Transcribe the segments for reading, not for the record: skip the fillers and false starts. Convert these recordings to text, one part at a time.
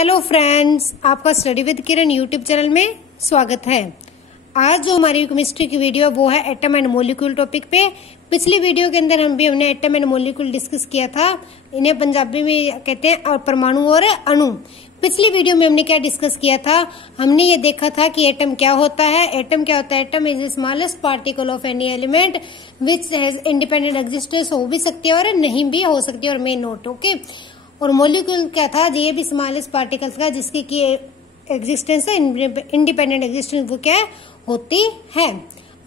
Hello friends, आपका study with Kiran YouTube channel में स्वागत है। आज जो हमारी केमिस्ट्री की वीडियो है वो है एटम एंड मॉलिक्यूल टॉपिक पे। पिछली वीडियो के अंदर हमने एटम एंड मॉलिक्यूल डिस्कस किया था। इन्हें पंजाबी में कहते हैं और परमाणु और अणु। पिछली वीडियो में हमने क्या डिस्कस किया था? हमने ये देखा था कि एटम क्या होता है। एटम क्या होता है? Atom is the smallest particle of any element which has independent existence. हो भी सकती है और नहीं भी हो सकती है और मे नॉट। ओके। और मॉलिक्यूल क्या था? ये भी स्मॉलेस्ट पार्टिकल्स का जिसकी की एग्जिस्टेंस है, इंडिपेंडेंट एग्जिस्टेंस वो क्या होती है।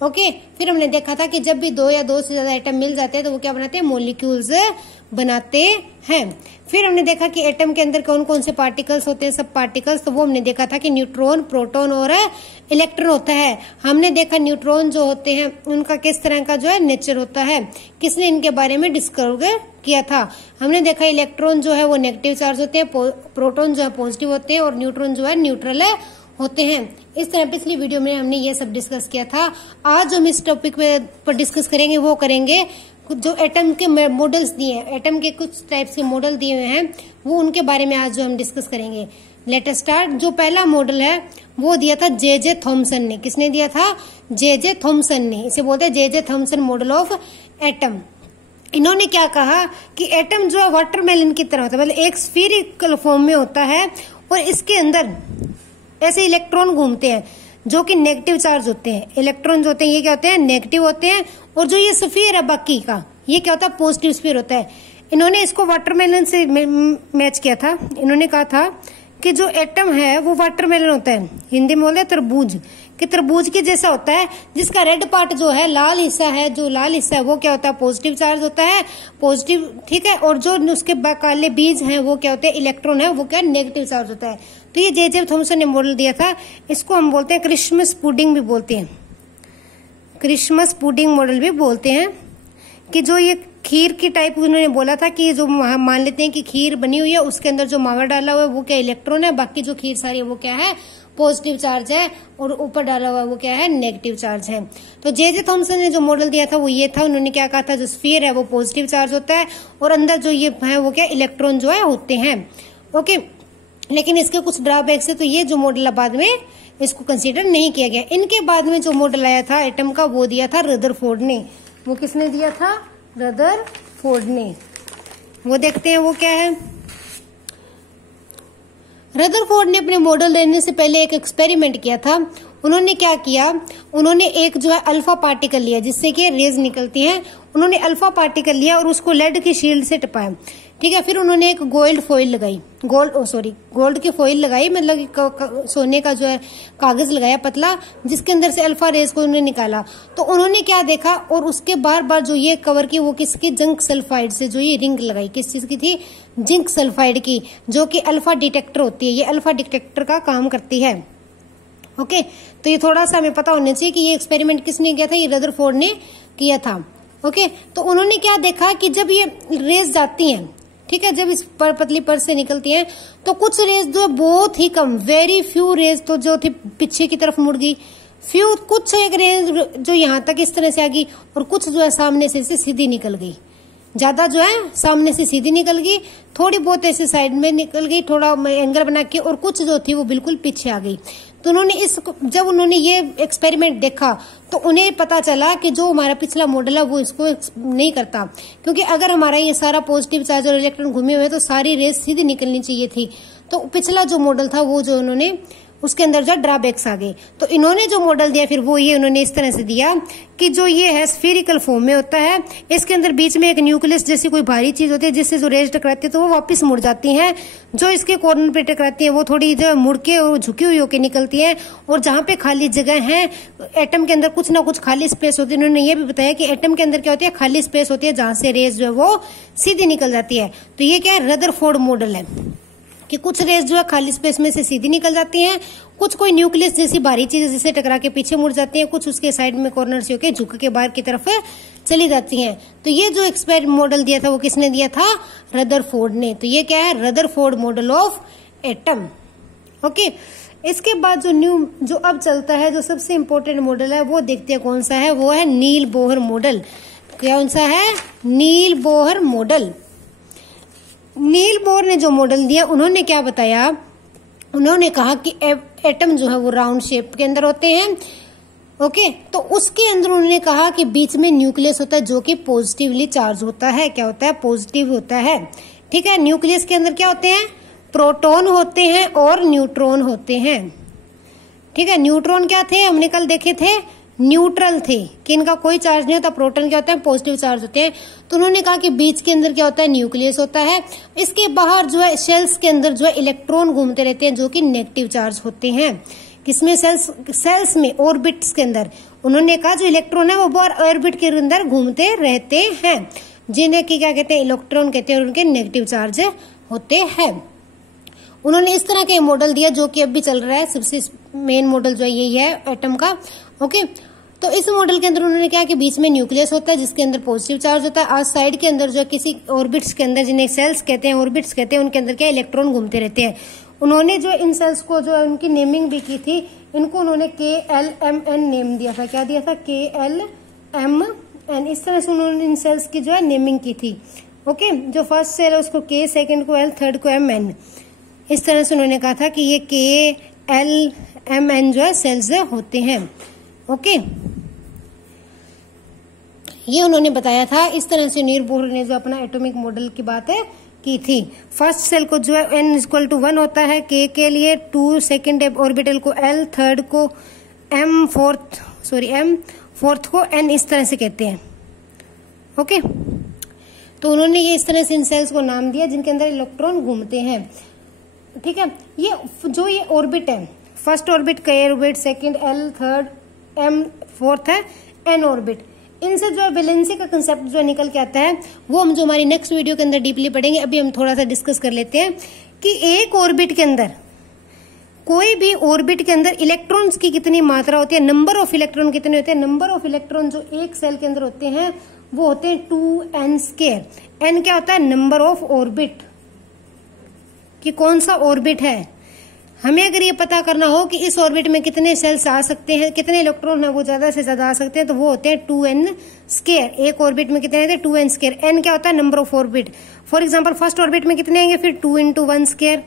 ओके। फिर हमने देखा था कि जब भी दो या दो से ज्यादा एटम मिल जाते हैं तो वो क्या बनाते हैं? मॉलिक्यूल्स बनाते हैं। फिर हमने देखा कि एटम के अंदर कौन कौन से पार्टिकल्स होते हैं, सब पार्टिकल्स। तो वो हमने देखा था कि न्यूट्रॉन, प्रोटॉन और इलेक्ट्रॉन होता है। हमने देखा न्यूट्रॉन जो होते हैं उनका किस तरह का जो है नेचर होता है, किसने इनके बारे में डिस्कवर किया था। हमने देखा इलेक्ट्रॉन जो है वो नेगेटिव चार्ज होते हैं, प्रोटॉन जो है पॉजिटिव होते हैं और न्यूट्रॉन जो है न्यूट्रल होते हैं। इस तरह पिछली वीडियो में हमने ये सब डिस्कस किया था। आज जो हम इस टॉपिक पर डिस्कस करेंगे वो करेंगे जो एटम के मॉडल्स दिए हैं, एटम के कुछ टाइप्स के मॉडल दिए हुए हैं, वो उनके बारे में आज जो हम डिस्कस करेंगे। Let us start. जो पहला मॉडल है वो दिया था जे थॉमसन ने। किसने दिया था? जे थॉमसन ने। इसे बोलते हैं J Thomson model of atom. इन्होंने क्या कहा कि एटम जो है वाटरमेलन की तरह होता है, मतलब एक स्फीरिकल फॉर्म में होता है और इसके अंदर ऐसे इलेक्ट्रॉन घूमते हैं जो कि नेगेटिव चार्ज होते हैं। इलेक्ट्रॉन जो होते हैं ये क्या होते हैं? नेगेटिव होते हैं। और जो ये स्फीयर है बाकी का, ये क्या होता है? पॉजिटिव स्फीयर होता है। इन्होंने इसको वाटरमेलन से मैच किया था। इन्होंने कहा था कि जो एटम है वो वाटरमेलन होता है, हिंदी में बोलते हैं तरबूज, कि तरबूज के जैसा होता है, जिसका रेड पार्ट जो है, लाल हिस्सा है, जो लाल हिस्सा है वो क्या होता है? पॉजिटिव चार्ज होता है, पॉजिटिव, ठीक है। और जो उसके काले बीज हैं वो क्या होते हैं? इलेक्ट्रॉन है, वो क्या नेगेटिव चार्ज होता है। तो ये जे थॉमसन ने मॉडल दिया था। इसको हम बोलते हैं क्रिसमस पुडिंग भी बोलते हैं, क्रिसमस पुडिंग मॉडल भी बोलते हैं। कि जो ये खीर की टाइप उन्होंने बोला था कि जो मान लेते हैं कि खीर बनी हुई है, उसके अंदर जो मावा डाला हुआ है वो क्या? इलेक्ट्रॉन है। बाकी जो खीर सारी है वो क्या है? पॉजिटिव चार्ज है। और ऊपर डाला हुआ वो क्या है? नेगेटिव चार्ज है। तो जे थॉमसन ने जो मॉडल दिया था वो ये था। उन्होंने क्या कहा था? जो स्फीयर है वो पॉजिटिव चार्ज होता है और अंदर जो ये है वो क्या? इलेक्ट्रॉन जो है होते हैं। ओके। लेकिन इसके कुछ ड्रॉबैक्स है, तो ये जो मॉडल बाद में इसको कंसीडर नहीं किया गया। इनके बाद में जो मॉडल आया था एटम का वो दिया था रदरफोर्ड ने। वो किसने दिया था? रदरफोर्ड ने। वो देखते हैं वो क्या है। रदरफोर्ड ने अपने मॉडल देने से पहले एक एक्सपेरिमेंट किया था। उन्होंने क्या किया? उन्होंने एक जो है अल्फा पार्टिकल लिया जिससे कि रेज निकलती हैं। उन्होंने अल्फा पार्टिकल लिया और उसको लेड की शील्ड से टपाया, ठीक है। फिर उन्होंने एक गोल्ड फॉइल लगाई, गोल्ड की फॉइल लगाई, मतलब सोने का जो है कागज लगाया पतला, जिसके अंदर से अल्फा रेज को उन्होंने निकाला। तो उन्होंने क्या देखा? और उसके बार बार जो ये कवर की वो किसकी? जिंक सल्फाइड से जो ये रिंग लगाई, किस चीज की थी? जिंक सल्फाइड की, जो कि अल्फा डिटेक्टर होती है। ये अल्फा डिटेक्टर का काम करती है। ओके। तो ये थोड़ा सा हमें पता होना चाहिए कि ये एक्सपेरिमेंट किसने किया था? ये रदरफोर्ड ने किया था। ओके। तो उन्होंने क्या देखा कि जब ये रेज जाती हैं, ठीक है, जब इस पतली पर से निकलती हैं तो कुछ रेज जो बहुत ही कम, वेरी फ्यू रेज तो जो थी पीछे की तरफ मुड़ गई, फ्यू कुछ एक रेज जो यहाँ तक इस तरह से आ गई और कुछ जो है सामने से सीधी निकल गई। ज्यादा जो है सामने से सीधी निकल गई, थोड़ी बहुत ऐसे साइड में निकल गई, थोड़ा एंगल बना के, और कुछ जो थी वो बिल्कुल पीछे आ गई। तो उन्होंने जब उन्होंने ये एक्सपेरिमेंट देखा तो उन्हें पता चला कि जो हमारा पिछला मॉडल है वो इसको नहीं करता, क्योंकि अगर हमारा ये सारा पॉजिटिव चार्ज और इलेक्ट्रॉन घूमे हुए तो सारी रेस सीधी निकलनी चाहिए थी। तो पिछला जो मॉडल था वो जो उन्होंने उसके अंदर जो ड्रॉबैक्स आ गए। तो इन्होंने जो मॉडल दिया फिर वो ये उन्होंने इस तरह से दिया कि जो ये है स्फीरिकल फॉर्म में होता है, इसके अंदर बीच में एक न्यूक्लियस जैसी कोई भारी चीज होती है जिससे जो रेज टकराती है तो वो वापस मुड़ जाती हैं। जो इसके कॉर्नर पे टकराती है वो थोड़ी जो मुड़ के और झुकी हुई होकर निकलती है। और जहां पे खाली जगह है एटम के अंदर कुछ ना कुछ खाली स्पेस होती है। उन्होंने ये भी बताया कि एटम के अंदर क्या होती है? खाली स्पेस होती है जहां से रेज जो है वो सीधी निकल जाती है। तो ये क्या है? रदरफोर्ड मॉडल है कि कुछ रेज जो है खाली स्पेस में से सीधी निकल जाती हैं, कुछ कोई न्यूक्लियस जैसी भारी चीज जिससे टकरा के पीछे मुड़ जाती हैं, कुछ उसके साइड में कॉर्नर से होकर झुक के बाहर की तरफ चली जाती हैं। तो ये जो एक्सपेरिमेंट मॉडल दिया था वो किसने दिया था? रदरफोर्ड ने। तो ये क्या है? Rutherford model of atom. Okay. इसके बाद जो अब चलता है, जो सबसे इंपॉर्टेंट मॉडल है वो देखते हैं कौन सा है। वो है नील बोहर मॉडल। कौन सा है? नील बोहर मॉडल। नील बोर ने जो मॉडल दिया उन्होंने क्या बताया उन्होंने कहा कि एटम जो है वो राउंड शेप के अंदर होते हैं। ओके, तो उसके अंदर उन्होंने कहा कि बीच में न्यूक्लियस होता है जो कि पॉजिटिवली चार्ज होता है। क्या होता है? पॉजिटिव होता है। ठीक है, न्यूक्लियस के अंदर क्या होते हैं? प्रोटॉन होते हैं और न्यूट्रॉन होते हैं। ठीक है, न्यूट्रॉन क्या थे? हमने कल देखे थे, न्यूट्रल थे कि इनका कोई चार्ज नहीं होता। प्रोटॉन क्या होता है? पॉजिटिव चार्ज होते हैं। तो उन्होंने कहा कि बीच के अंदर क्या होता है? न्यूक्लियस होता है। इसके बाहर जो है शेल्स के अंदर जो है इलेक्ट्रॉन घूमते रहते हैं जो कि नेगेटिव चार्ज होते हैं। किसमें? सेल्स में, ऑर्बिट्स के अंदर। उन्होंने कहा जो इलेक्ट्रॉन है वो बाहर ऑर्बिट के अंदर घूमते रहते हैं, जिन्हें की क्या कहते हैं? इलेक्ट्रॉन कहते हैं, और उनके नेगेटिव चार्ज होते हैं। उन्होंने इस तरह का मॉडल दिया जो कि अब भी चल रहा है। सबसे मेन मॉडल जो है यही है एटम का। ओके, तो इस मॉडल के अंदर उन्होंने कहा कि बीच में न्यूक्लियस होता है जिसके अंदर पॉजिटिव चार्ज होता है। आज साइड के अंदर जो है किसी ऑर्बिट्स के अंदर, जिन्हें सेल्स कहते हैं, ऑर्बिट्स कहते हैं, उनके अंदर क्या इलेक्ट्रॉन घूमते रहते हैं। उन्होंने जो इन सेल्स को जो है उनकी नेमिंग भी की थी। इनको उन्होंने KLMN नेम दिया था। क्या दिया था? KLMN। इस तरह से उन्होंने इन सेल्स की जो है नेमिंग की थी। ओके, जो फर्स्ट सेल है उसको K, सेकंड को L, थर्ड को MN। इस तरह से उन्होंने कहा था कि ये KLMN जो है सेल्स होते हैं। ओके, ये उन्होंने बताया था। इस तरह से नील बोहर ने जो अपना एटॉमिक मॉडल की बात है की थी। फर्स्ट सेल को जो है N=1 होता है K के लिए, 2 सेकेंड ऑर्बिटल को L, थर्ड को M, फोर्थ को N, इस तरह से कहते हैं। ओके, तो उन्होंने ये इस तरह से इन सेल्स को नाम दिया जिनके अंदर इलेक्ट्रॉन घूमते हैं। ठीक है, ये ऑर्बिट है, first orbit K orbit, second L, third M, fourth है N ऑर्बिट। इनसे जो है वैलेंसी का कंसेप्ट जो निकल के आता है वो हम जो हमारी नेक्स्ट वीडियो के अंदर डीपली पढ़ेंगे। अभी हम थोड़ा सा डिस्कस कर लेते हैं कि एक ऑर्बिट के अंदर, कोई भी ऑर्बिट के अंदर इलेक्ट्रॉन्स की कितनी मात्रा होती है, नंबर ऑफ इलेक्ट्रॉन कितने होते हैं। नंबर ऑफ इलेक्ट्रॉन जो एक सेल के अंदर होते हैं वो होते हैं 2n²। n क्या होता है? नंबर ऑफ ऑर्बिट, कि कौन सा ऑर्बिट है। हमें अगर ये पता करना हो कि इस ऑर्बिट में कितने सेल्स आ सकते हैं, कितने इलेक्ट्रॉन है वो ज्यादा से ज्यादा आ सकते हैं, तो वो होते हैं 2n²। एक ऑर्बिट में कितने रहते हैं? 2n²। n क्या होता है? Number of orbit. For example first orbit में कितने आएंगे? फिर 2 × 1²,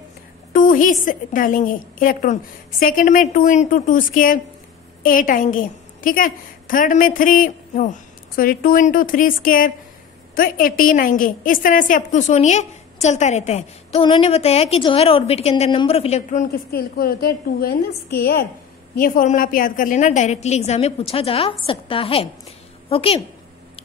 2 ही डालेंगे इलेक्ट्रॉन। सेकंड में 2 × 2², 8 आएंगे। ठीक है, थर्ड में 2 × 3², तो 18 आएंगे। इस तरह से अप टू सोनिए चलता रहता है। तो उन्होंने बताया कि जो हर ऑर्बिट के अंदर नंबर ऑफ इलेक्ट्रॉन किसके इक्वल होते हैं? 2n²। ये फॉर्मूला आप याद कर लेना, डायरेक्टली एग्जाम में पूछा जा सकता है। ओके,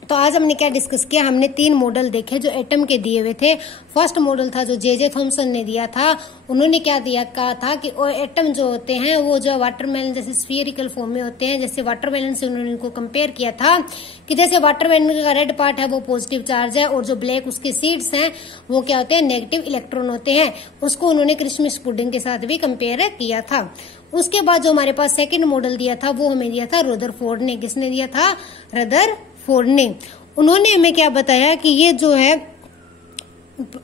तो आज हमने क्या डिस्कस किया? हमने 3 मॉडल देखे जो एटम के दिए हुए थे। फर्स्ट मॉडल था जो जे थॉमसन ने दिया था। उन्होंने क्या कहा था कि एटम जो होते हैं वो जो वाटरमेलन जैसे स्फीयरिकल फॉर्म में होते हैं। जैसे वाटरमेलन से उन्होंने इनको कंपेयर किया था कि जैसे वाटरमेलन का रेड पार्ट है वो पॉजिटिव चार्ज है और जो ब्लैक उसके सीड्स हैं वो क्या होते हैं? नेगेटिव इलेक्ट्रॉन होते हैं। उसको उन्होंने क्रिसमस पुडिंग के साथ भी कंपेयर किया था। उसके बाद जो हमारे पास सेकेंड मॉडल दिया था वो हमें दिया था रदरफोर्ड ने। किसने दिया था? रदरफोर्ड ने। उन्होंने हमें क्या बताया कि ये जो है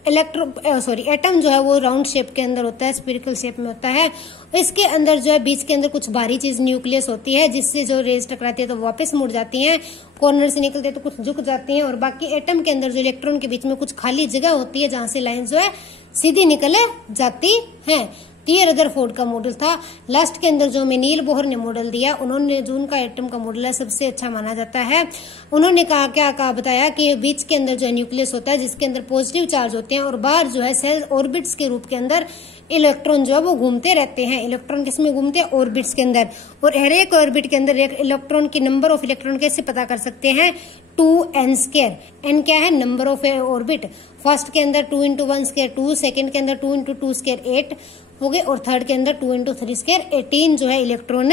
एटम जो है वो राउंड शेप के अंदर होता है, स्फीयरिकल शेप में होता है। इसके अंदर जो है बीच के अंदर कुछ भारी चीज न्यूक्लियस होती है जिससे जो रेज टकराती है तो वापस मुड़ जाती हैं, कॉर्नर से निकलते हैं तो कुछ झुक जाती हैं, और बाकी एटम के अंदर जो इलेक्ट्रॉन के बीच में कुछ खाली जगह होती है जहां से लाइन जो है सीधी निकल जाती है। तो ये रदरफोर्ड का मॉडल था। लास्ट के अंदर जो हमें नील बोहर ने मॉडल दिया, उन्होंने जो उनका एटम का मॉडल है सबसे अच्छा माना जाता है। उन्होंने कहा बताया कि बीच के अंदर जो है न्यूक्लियस होता है जिसके अंदर पॉजिटिव चार्ज होते हैं और बाहर जो है सेल ऑर्बिट्स के रूप के अंदर इलेक्ट्रॉन जो है वो घूमते रहते हैं। इलेक्ट्रॉन किसमें घूमते हैं? ऑर्बिट्स के अंदर। और हर एक ऑर्बिट के अंदर एक इलेक्ट्रॉन की नंबर ऑफ इलेक्ट्रॉन कैसे पता कर सकते हैं? 2n²। n क्या है? Number of orbit. फर्स्ट के अंदर 2 × 1², 2, सेकंड के अंदर 2 × 2², 8 हो गए, और थर्ड के अंदर 2 × 3², 18 जो है इलेक्ट्रॉन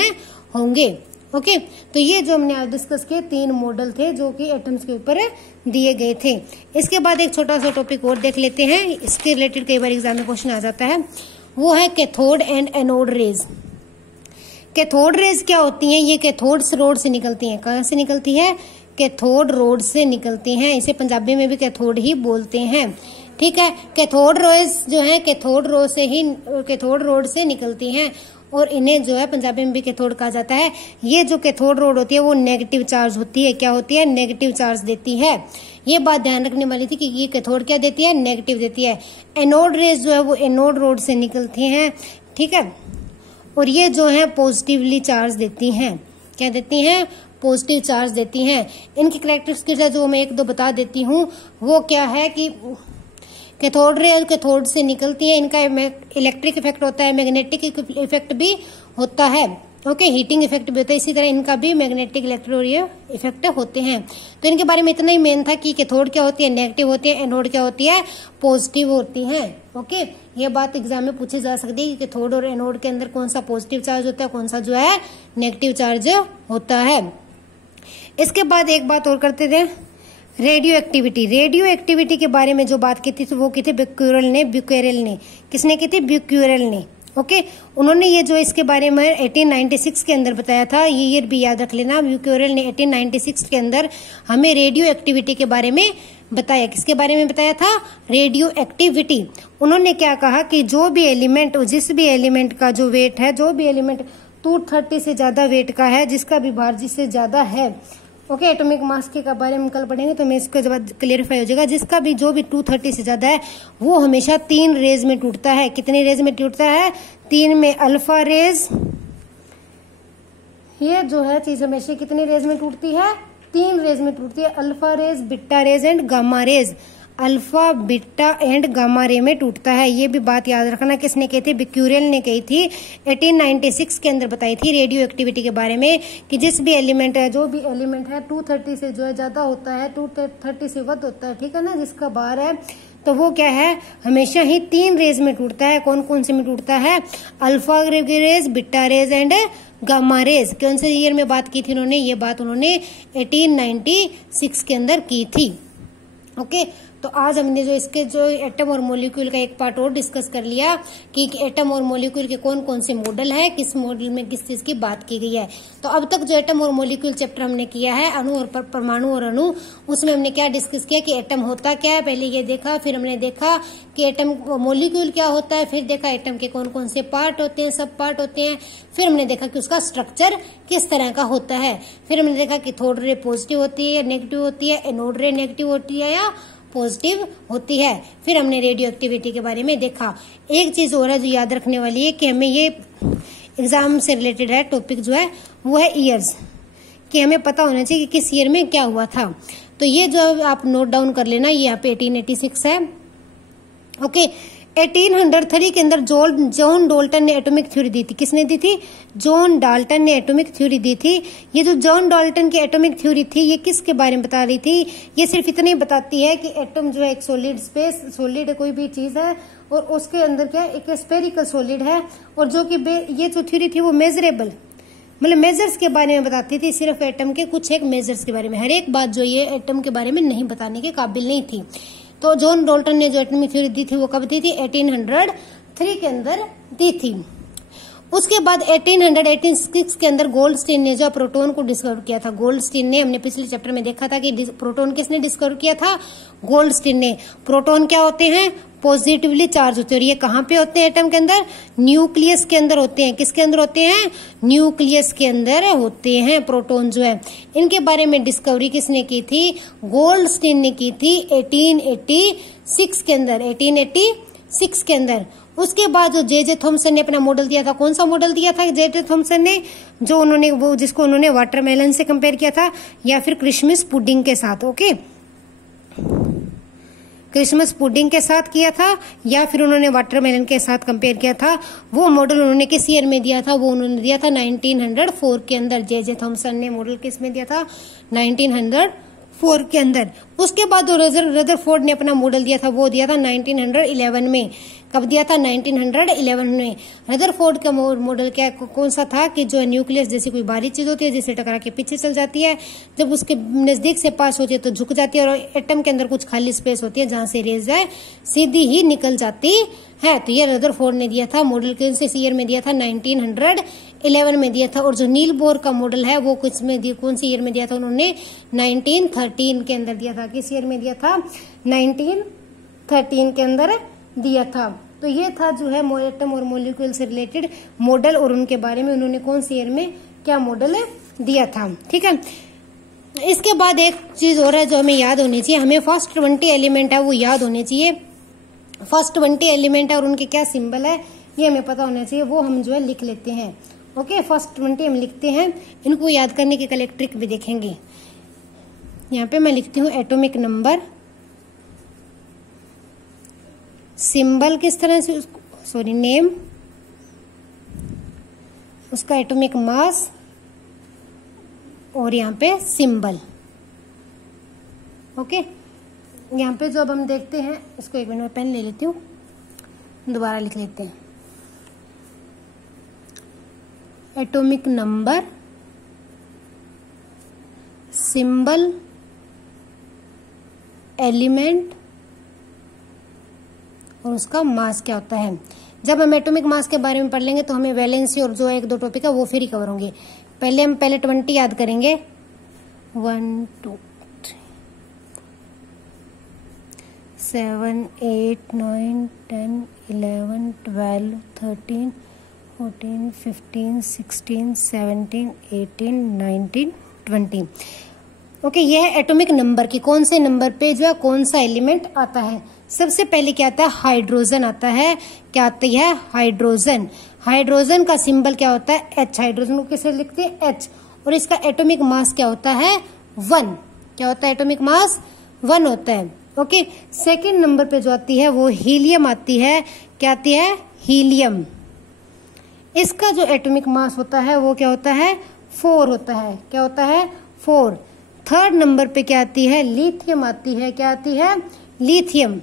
होंगे। ओके, तो ये जो हमने आज डिस्कस किए 3 मॉडल थे जो कि एटम्स के ऊपर दिए गए थे। इसके बाद एक छोटा सा टॉपिक और देख लेते हैं, इसके रिलेटेड कई बार एग्जाम में क्वेश्चन आ जाता है। वो है cathode and anode rays. Cathode rays क्या होती हैं? ये कैथोड रोड से निकलती हैं। कहां से निकलती है? कैथोड रोड से निकलती हैं। इसे पंजाबी में भी कैथोड ही बोलते हैं। ठीक है, कैथोड रेज जो है कैथोड रोड से निकलती हैं और इन्हें जो है पंजाबी में भी कैथोड कहा जाता है। ये जो कैथोड रोड होती है वो नेगेटिव चार्ज होती है। क्या होती है? नेगेटिव चार्ज देती है। ये बात ध्यान रखने वाली थी कि ये कैथोड क्या देती है? नेगेटिव देती है। एनोड रेज जो है वो एनोड रोड से निकलती हैं। ठीक है। और ये जो है पॉजिटिवली चार्ज देती हैं। क्या देती हैं? पॉजिटिव चार्ज देती हैं। इनकी कैरेक्टरिस्टिक्स जो मैं एक दो बता देती हूँ, वो क्या है कि कैथोड रे कैथोड से निकलती है, इनका इलेक्ट्रिक इफेक्ट होता है, मैग्नेटिक इफेक्ट भी होता है, ओके, हीटिंग इफेक्ट भी होता है। इसी तरह इनका भी मैग्नेटिक इलेक्ट्रिक इफेक्ट होते हैं। तो इनके बारे में इतना ही मेन था कि कैथोड क्या होती है, नेगेटिव होती है, एनोड क्या होती है, पॉजिटिव होती है, ओके। ये बात एग्जाम में पूछी जा सकती है कि कैथोड और एनोड के अंदर कौन सा पॉजिटिव चार्ज होता है, कौन सा जो है नेगेटिव चार्ज होता है। इसके बाद एक बात और करते थे, रेडियो एक्टिविटी। रेडियो एक्टिविटी के बारे में जो बात की थी तो वो की थी ब्यूक्यूरेल ने। किसने की थी? ब्यूक्यूरेल ने, ओके। उन्होंने ये जो इसके बारे में 1896 के अंदर बताया था, ये ईयर भी याद रख लेना। ब्यूक्यूरेल ने 1896 के अंदर हमें रेडियो एक्टिविटी के बारे में बताया। किसके बारे में बताया था? Radio activity. उन्होंने क्या कहा कि जो भी एलिमेंट, जिस भी एलिमेंट का जो वेट है, जो भी एलिमेंट 230 से ज्यादा वेट का है, जिसका भी भार जिससे ज्यादा है, ओके, एटॉमिक मास के बारे में कल पढ़ेंगे तो मैं इसके बाद क्लियरिफाई हो जाएगा, जिसका भी जो भी 230 से ज्यादा है वो हमेशा 3 रेज में टूटता है। कितने रेज में टूटता है? 3 में। अल्फा रेज, ये जो है चीज हमेशा कितनी रेज में टूटती है? 3 रेज में टूटती है। Alpha rays, beta rays and gamma rays. Alpha, beta and gamma ray में टूटता है। ये भी बात याद रखना। किसने कही थी? ब्यूक्यूरेल ने कही थी, 1896 के अंदर बताई थी रेडियो एक्टिविटी के बारे में कि जिस भी एलिमेंट है, जो भी एलिमेंट है 230 से जो है ज्यादा होता है, 230 से वध होता है, ठीक है ना, जिसका भार है, तो वो क्या है? हमेशा ही 3 रेज में टूटता है। कौन कौन से में टूटता है? Alpha rays, beta rays and gamma rays. कौन से ईयर में बात की थी उन्होंने? ये बात उन्होंने 1896 के अंदर की थी, ओके। तो आज हमने जो इसके जो एटम और मॉलिक्यूल का एक पार्ट और डिस्कस कर लिया कि एटम और मॉलिक्यूल के कौन कौन से मॉडल है, किस मॉडल में किस चीज की बात की गई है। तो अब तक जो एटम और मॉलिक्यूल चैप्टर हमने किया है, अणु और परमाणु और अणु, उसमें हमने क्या डिस्कस किया कि एटम होता क्या है, पहले ये देखा, फिर हमने देखा कि एटम मॉलिक्यूल क्या होता है, फिर देखा एटम के कौन कौन से पार्ट होते हैं, सब पार्ट होते हैं, फिर हमने देखा कि उसका स्ट्रक्चर किस तरह का होता है, फिर हमने देखा कि कैथोड रे पॉजिटिव होती है या नेगेटिव होती है, एनोड रे नेगेटिव होती है या पॉजिटिव होती है, फिर हमने रेडियो एक्टिविटी के बारे में देखा। एक चीज और है जो याद रखने वाली है कि हमें ये एग्जाम से रिलेटेड है, टॉपिक जो है वो है ईयर्स, कि हमें पता होना चाहिए कि किस ईयर में क्या हुआ था। तो ये जो आप नोट डाउन कर लेना, ये यहाँ पे 1886 है, ओके। 1803 के अंदर जॉन डाल्टन ने एटॉमिक थ्योरी दी थी। किसने दी थी? जॉन डाल्टन ने एटॉमिक थ्योरी दी थी। ये जो जॉन डाल्टन की एटॉमिक थ्योरी थी, ये किसके बारे में बता रही थी? ये सिर्फ इतना ही बताती है कि एटम जो है एक सॉलिड कोई भी चीज है और उसके अंदर क्या एक स्फेरिकल सॉलिड है, और जो कि ये जो थ्योरी थी वो मेजरेबल, मतलब मेजर्स के बारे में बताती थी, सिर्फ एटम के कुछ एक मेजर्स के बारे में। हर एक बात जो ये एटम के बारे में नहीं बताने के काबिल नहीं थी। तो जॉन डाल्टन ने जो एटॉमिक थ्योरी दी थी वो कब दी थी? 1803 के अंदर दी थी। उसके बाद 1886 के अंदर गोल्डस्टीन ने जो प्रोटॉन को डिस्कवर किया था। गोल्डस्टीन ने, हमने पिछले चैप्टर में देखा था कि प्रोटॉन किसने डिस्कवर किया था? गोल्डस्टीन ने। प्रोटॉन क्या होते हैं? पॉजिटिवली चार्ज होते हैं। और ये कहाँ पे होते हैं एटम के अंदर? न्यूक्लियस के अंदर होते हैं। किसके अंदर होते हैं? न्यूक्लियस के अंदर होते हैं प्रोटॉन जो है। इनके बारे में डिस्कवरी किसने की थी? गोल्डस्टीन ने की थी 1886 के अंदर, 1886 के अंदर। उसके बाद जो जे थॉमसन ने अपना मॉडल दिया था, कौन सा मॉडल दिया था जे थॉमसन ने? जो उन्होंने वो जिसको उन्होंने वाटरमेलन से कंपेयर किया था या फिर क्रिसमस पुडिंग के साथ, ओके, क्रिसमस पुडिंग के साथ किया था या फिर उन्होंने वाटरमेलन के साथ कंपेयर किया था। वो मॉडल उन्होंने किस ईयर में दिया था? वो उन्होंने दिया था 1904 के अंदर। जे थॉमसन ने मॉडल किस में दिया था? 1904 के अंदर। उसके बाद जो रदरफोर्ड ने अपना मॉडल दिया था वो दिया था 1911 में। कब दिया था? 1911 में। रदरफोर्ड का मॉडल क्या कौन सा था कि जो न्यूक्लियस जैसी कोई भारी चीज होती है जिससे टकरा के पीछे चल जाती है, जब उसके नजदीक से पास होती है तो झुक जाती है, और एटम के अंदर कुछ खाली स्पेस होती है जहां से रेज है सीधी ही निकल जाती है। तो ये रदरफोर्ड ने दिया था मॉडल। कौन से ईयर में दिया था? 1911 में दिया था। और जो नील बोर का मॉडल है वो कौन सी ईयर में दिया था? उन्होंने 1913 के अंदर दिया था। किस ईयर में दिया था? 1913 के अंदर दिया था। तो ये था जो है एटम और मॉलिक्यूल से रिलेटेड मॉडल, और उनके बारे में उन्होंने कौन सी ईयर में क्या मॉडल दिया था, ठीक है। इसके बाद एक चीज और है जो हमें याद होनी चाहिए, हमें फर्स्ट 20 एलिमेंट है वो याद होने चाहिए। फर्स्ट 20 एलिमेंट है और उनके क्या सिंबल है ये हमें पता होना चाहिए, वो हम जो है लिख लेते हैं। ओके, फर्स्ट 20 हम लिखते हैं। इनको याद करने की एक ट्रिक भी देखेंगे। यहाँ पे मैं लिखती हूँ एटॉमिक नंबर, सिंबल किस तरह से, सॉरी नेम, उसका एटॉमिक मास और यहाँ पे सिंबल। ओके, यहाँ पे जो अब हम देखते हैं, इसको एक मिनट में पेन ले लेती हूँ, दोबारा लिख लेते हैं। एटॉमिक नंबर, सिंबल, एलिमेंट और उसका मास क्या होता है। जब हम एटॉमिक मास के बारे में पढ़ लेंगे तो हमें वैलेंसी और जो एक दो टॉपिक है वो फिर ही कवर होंगे। हम पहले 20 याद करेंगे। 1 2 3 7 8 9 10 11 12 13 14 15 16 17 18 19 20। ओके, ये है एटॉमिक नंबर की कौन से नंबर पे जो है कौन सा एलिमेंट आता है। सबसे पहले क्या आता है, हाइड्रोजन आता है। क्या आती है, हाइड्रोजन। हाइड्रोजन का सिंबल क्या होता है, H। हाइड्रोजन को कैसे लिखते हैं, H। और इसका एटॉमिक मास क्या होता है, 1। क्या होता है, एटॉमिक मास 1 होता है। ओके, सेकंड नंबर पे जो आती है वो हीलियम आती है। क्या आती है, हीलियम। इसका जो एटॉमिक मास होता है वो क्या होता है, 4 होता है। क्या होता है, 4। थर्ड नंबर पे क्या आती है, लिथियम आती है। क्या आती है, लिथियम।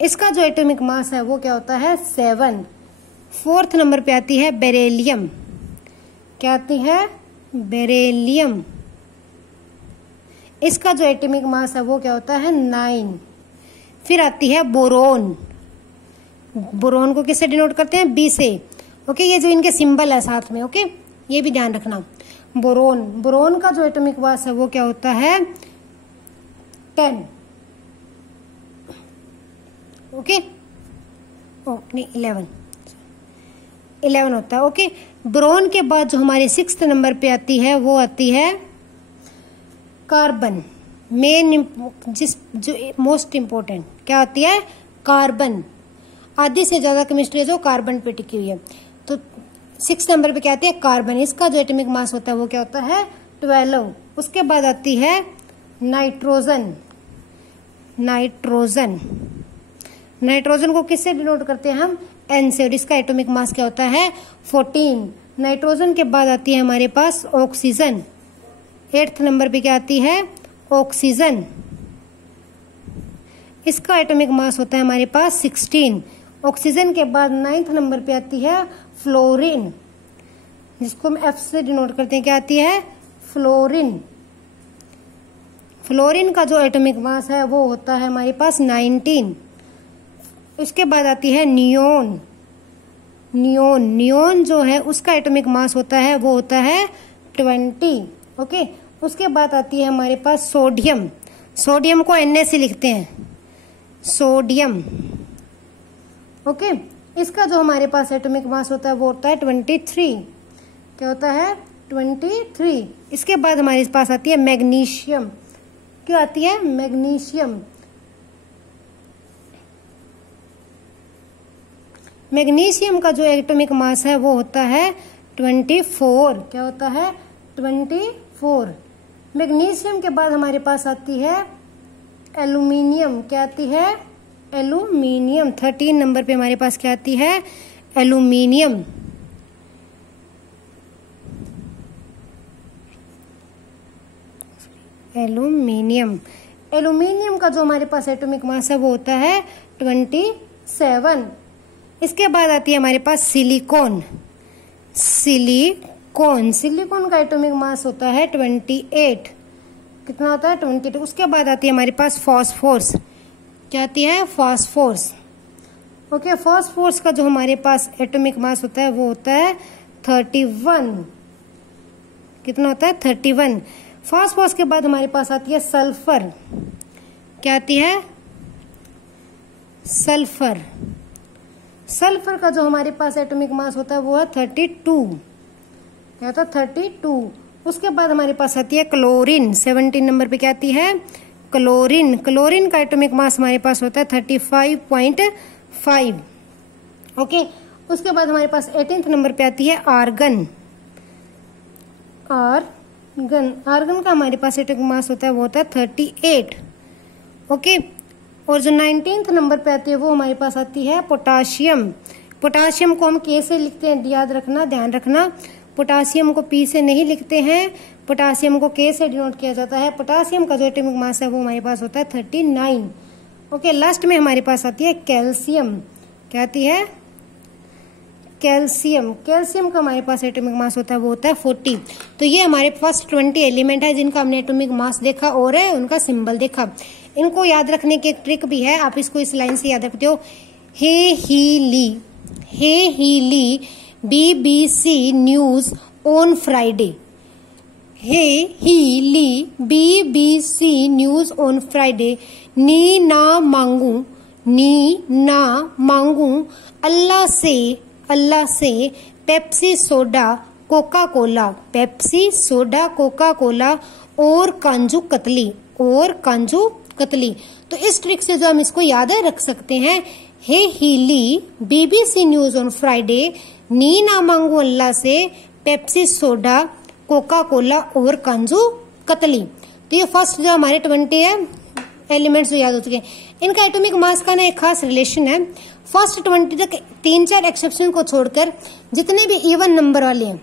इसका जो एटॉमिक मास है वो क्या होता है, 7। फोर्थ नंबर पे आती है बेरिलियम। क्या आती है, बेरिलियम। इसका जो एटॉमिक मास है वो क्या होता है, 9। फिर आती है बोरोन। बोरोन को किससे डिनोट करते हैं, बी से। ओके, ये जो इनके सिंबल है साथ में, ओके, ये भी ध्यान रखना। बोरोन, बोरोन का जो एटॉमिक मास है वो क्या होता है, 10। ओके, नहीं 11 होता है। ओके, बोरोन के बाद जो हमारे 6th नंबर पे आती है वो आती है कार्बन। जो मोस्ट इंपोर्टेंट क्या आती है, कार्बन। आधी से ज्यादा केमिस्ट्री जो कार्बन पे टिकी हुई है। तो 6 नंबर पे क्या आती है, कार्बन। इसका जो एटॉमिक मास होता है वो क्या होता है, 12। उसके बाद आती है नाइट्रोजन। नाइट्रोजन, नाइट्रोजन को किससे डिनोट करते हैं हम, N से। और इसका एटॉमिक मास क्या होता है, 14। नाइट्रोजन के बाद आती है हमारे पास ऑक्सीजन। 8th नंबर पे क्या आती है, ऑक्सीजन। इसका एटॉमिक मास होता है हमारे पास 16। ऑक्सीजन के बाद 9th नंबर पे आती है फ्लोरीन, जिसको हम F से डिनोट करते हैं। क्या आती है, फ्लोरीन। फ्लोरीन का जो एटॉमिक मास है वो होता है हमारे पास 19। इसके बाद आती है नियोन। नियोन, नियोन जो है उसका एटॉमिक मास होता है वो होता है 20। ओके, उसके बाद आती है हमारे पास सोडियम। सोडियम को Na से लिखते हैं, सोडियम। ओके, इसका जो हमारे पास एटॉमिक मास होता है वो होता है 23। क्या होता है, 23। इसके बाद हमारे पास आती है मैग्नीशियम। क्यों आती है, मैग्नीशियम। मैग्नीशियम का जो एटॉमिक मास है वो होता है 24। क्या होता है, 24। मैग्नीशियम के बाद हमारे पास आती है एल्यूमिनियम। क्या आती है, एल्यूमिनियम। 13 नंबर पे हमारे पास क्या आती है, एल्यूमिनियम। एल्यूमिनियम। एल्यूमिनियम का जो हमारे पास एटॉमिक मास है वो होता है 27। इसके बाद आती है हमारे पास सिलिकॉन। सिलिकॉन, सिलिकॉन का एटॉमिक मास होता है 28। कितना होता है, 22। उसके बाद आती है हमारे पास फॉस्फोरस। क्या आती है, फॉस्फोरस। ओके, फॉस्फोरस का जो हमारे पास एटॉमिक मास होता है वो होता है 31। कितना होता है, 31। फॉस्फोरस के बाद हमारे पास आती है सल्फर। क्या आती है, सल्फर। सल्फर का जो हमारे पास एटॉमिक मास होता है वो है 32। क्या होता है, 32। उसके बाद हमारे पास आती है क्लोरीन। 17 नंबर पे क्या आती है, क्लोरीन, क्लोरीन का एटॉमिक मास हमारे पास होता है 35.5। ओके, उसके बाद हमारे पास 18th नंबर पे आती है आर्गन। आर्गन, आर्गन का हमारे पास एटॉमिक मास होता है वो होता है 38। ओके, और जो 19th नंबर पे आती है वो हमारे पास आती है पोटाशियम। पोटाशियम को हम के से लिखते हैं, याद रखना, ध्यान रखना, पोटाशियम को पी से नहीं लिखते हैं, पोटाशियम को के से डिनोट किया जाता है। पोटाशियम का जो एटॉमिक मास है वो हमारे पास होता है 39। ओके, लास्ट में हमारे पास आती है कैल्शियम। क्या आती है? कैल्शियम। कैल्शियम का हमारे पास एटॉमिक मास होता है वो होता है 40। तो ये हमारे पास 20 एलिमेंट है जिनका हमने एटॉमिक मास देखा और उनका सिंबल देखा। इनको याद रखने की एक ट्रिक भी है, आप इसको इस लाइन से याद रखते हो, हे ही ली BBC न्यूज ऑन फ्राइडे। हे ही ली BBC न्यूज ऑन फ्राइडे। नी ना मांगू अल्लाह से पेप्सी सोडा कोका कोला और कांजू कतली। तो इस ट्रिक से जो हम इसको याद रख सकते हैं, हे ही ली BBC न्यूज ऑन फ्राइडे, नी ना मांगू अल्लाह से पेप्सी सोडा कोका कोला और कांजू कतली। तो ये फर्स्ट जो हमारे 20 है एलिमेंट्स जो याद हो चुके हैं। इनका एटॉमिक मास का ना एक खास रिलेशन है। फर्स्ट 20 तक 3-4 एक्सेप्शन को छोड़कर जितने भी इवन नंबर वाले हैं,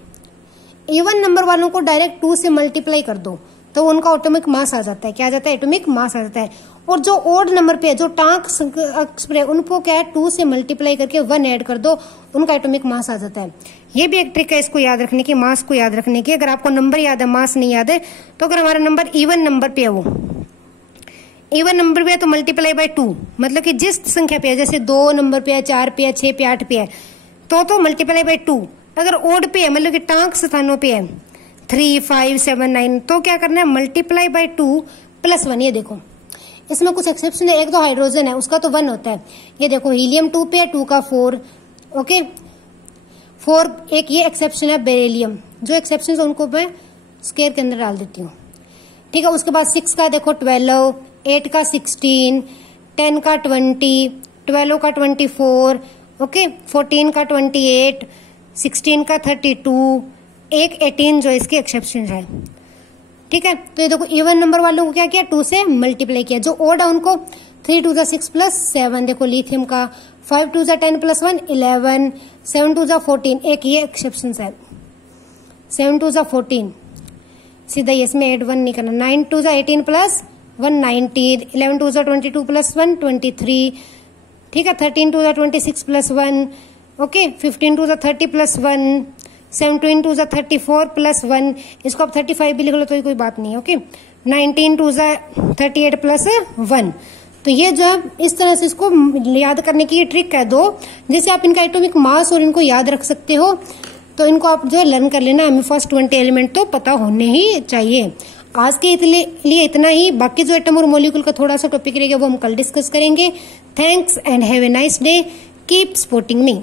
इवन नंबर वालों को डायरेक्ट 2 से मल्टीप्लाई कर दो तो उनका एटॉमिक मास आ जाता है। क्या आ जाता है? एटॉमिक मास आ जाता है। और जो ओड नंबर पे है, जो टांक अक्षर है, उनको क्या है 2 से मल्टीप्लाई करके 1 ऐड कर दो, उनका एटॉमिक मास आ जाता है। ये भी एक ट्रिक है इसको याद रखने की, मास को याद रखने की। अगर आपको नंबर याद है, मास नहीं याद है, तो अगर हमारा नंबर इवन नंबर पे है, वो इवन नंबर पे है तो मल्टीप्लाई बाय 2, मतलब कि जिस संख्या पे है, जैसे 2 नंबर पे है, 4 पे है, 6 पे, 8 पे है, तो मल्टीप्लाई बाय 2। अगर ओड पे है, मतलब कि टांक स्थानों पे है 3, 5, 7, 9, तो क्या करना है? Multiply by 2 + 1। ये देखो इसमें कुछ एक्सेप्शन है, एक तो हाइड्रोजन है उसका तो 1 होता है। ये देखो हीलियम 2 पे है, 2 का 4। ओके, 4 एक ये एक्सेप्शन है बेरिलियम। जो एक्सेप्शन है उनको मैं स्क्वायर के अंदर डाल देती हूँ। ठीक है, उसके बाद 6 का देखो 12, 8 का 16, 10 का 20, 12 का 24, ओके, 14 का 28, 16 का 32, एक 18 जो इसके एक्सेप्शन है। ठीक है, तो ये देखो इवन नंबर वालों को क्या किया? 2 से मल्टीप्लाई किया। जो ओड है उनको 3 2 जा 6 + 7। देखो लिथियम का 5 2 जा 10 + 1 11, 7 2 जा 14, एक ये एक्सेप्शन है, 7 2 जा 14, सीधा इसमें ऐड 1 नहीं करना। 9 2 जा 18 + 1 19, 11 2 जा 22 + 1 23। ठीक है, 13 2 जा 26 + 1, ओके, 15 2 जा 30 + 1, 17 2 जा 34 + 1, इसको आप 35 भी लिख लो तो कोई बात नहीं है। ओके, 19 2 जा 38 + 1। तो ये जो इस तरह से इसको याद करने की ये ट्रिक है 2, जिससे आप इनका एटॉमिक मास और इनको याद रख सकते हो। तो इनको आप जो लर्न कर लेना, हमें फर्स्ट 20 एलिमेंट तो पता होने ही चाहिए। आज के लिए इतना ही। बाकी जो एटम और मॉलिक्यूल का थोड़ा सा टॉपिक रहेगा वो हम कल डिस्कस करेंगे। Thanks and have a nice day. Keep supporting me.